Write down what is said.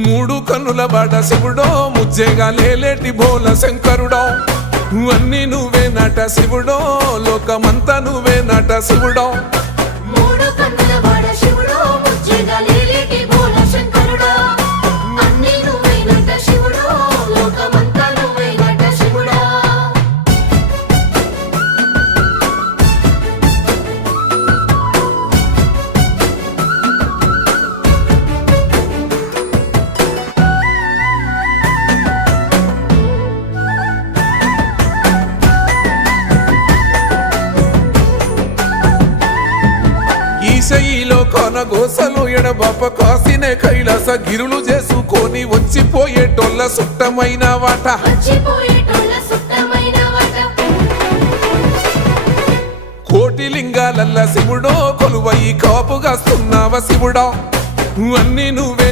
మూడు కన్నుల బాట శివుడో ముజ్జేగా లేలేటి బోల శంకరుడో అన్ని నువ్వే నట శివుడో లోకమంతా నువ్వే నట శివుడో మూడు కన్నుల వాడ శివుడో ముజ్జేగా లేలేటి బోల శంకరుడో అన్ని నువ్వే నట శివుడో లోకమంతా నువ్వే నట శివుడో ఈశయిలో కొనగోసలు ఎడబాప కాసినే కైలాస గిరులు చేసుకొని వచ్చిపోయేటోళ్ళ సుట్టమైన వాట వచ్చిపోయేటోళ్ళ సుట్టమైన వాట కోటి లింగాలల్ల శివుడో కొలువయి కాపుగాస్తున్నావ శివుడా అన్ని నువ్వే